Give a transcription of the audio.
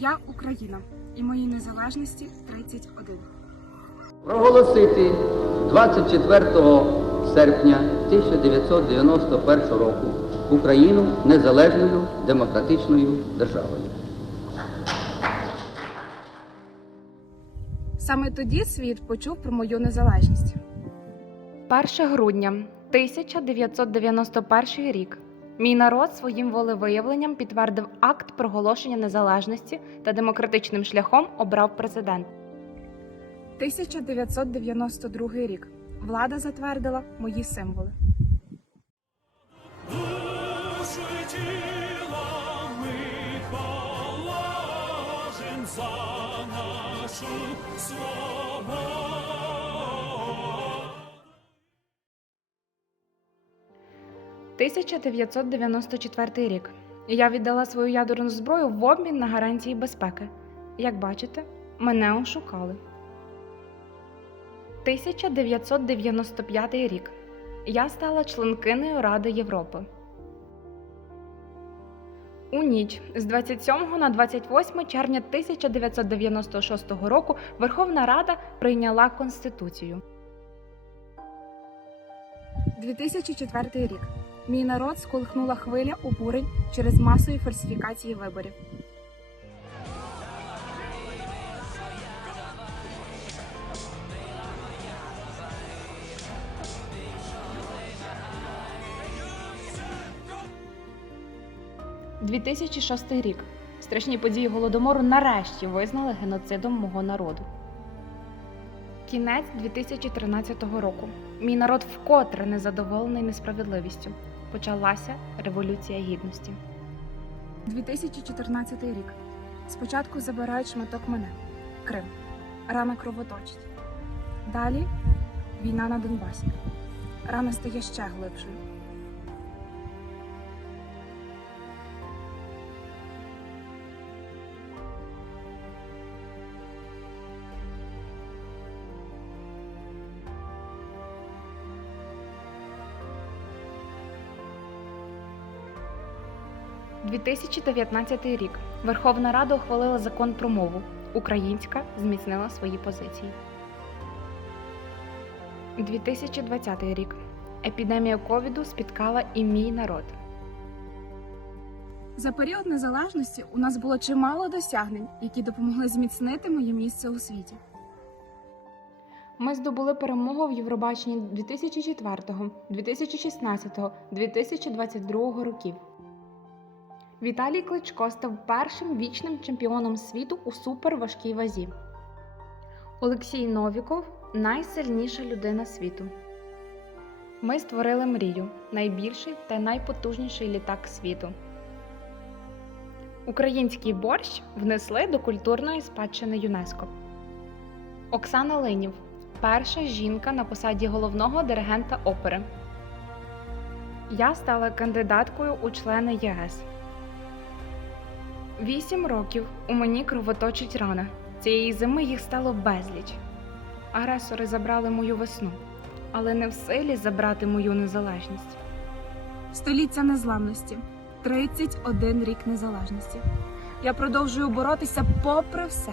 Я Україна і моїй незалежності 31. проголосити 24 серпня 1991 року Україну незалежною демократичною державою. Саме тоді світ почув про мою незалежність. 1 грудня 1991 рік. Мій народ своїм волевиявленням підтвердив акт проголошення незалежності та демократичним шляхом обрав президента. 1992 рік. Влада затвердила мої символи. За нашу свободу. 1994 рік. Я віддала свою ядерну зброю в обмін на гарантії безпеки. Як бачите, мене ошукали. 1995 рік. Я стала членкинею Ради Європи. У ніч з 27 на 28 червня 1996 року Верховна Рада прийняла Конституцію. 2004 рік. Мій народ сколихнула хвиля обурень через масові фальсифікації виборів. – 2006 рік. Страшні події голодомору нарешті визнали геноцидом мого народу. Кінець 2013 року. Мій народ вкотре незадоволений несправедливістю. Почалася революція гідності. 2014 рік. Спочатку забирають шматок мене Крим. Рана кровоточить. Далі війна на Донбасі. Рана стає ще глибшою. – 2019 рік. Верховна Рада ухвалила закон про мову. Українська зміцнила свої позиції. 2020 рік. Епідемія ковіду спіткала і мій народ. За період незалежності у нас було чимало досягнень, які допомогли зміцнити моє місце у світі. Ми здобули перемогу в Євробаченні 2004, 2016, 2022 років. Віталій Кличко став першим вічним чемпіоном світу у суперважкій вазі. Олексій Новіков найсильніша людина світу. Ми створили мрію найбільший та найпотужніший літак світу. Український борщ внесли до культурної спадщини ЮНЕСКО. Оксана Линів перша жінка на посаді головного диригента опери. Я стала кандидаткою у члени ЄС. Вісім років у мені кровоточить рана. Цієї зими їх стало безліч. Агресори забрали мою весну, але не в силі забрати мою незалежність. Століття незламності. 31 рік незалежності. Я продовжую боротися попри все.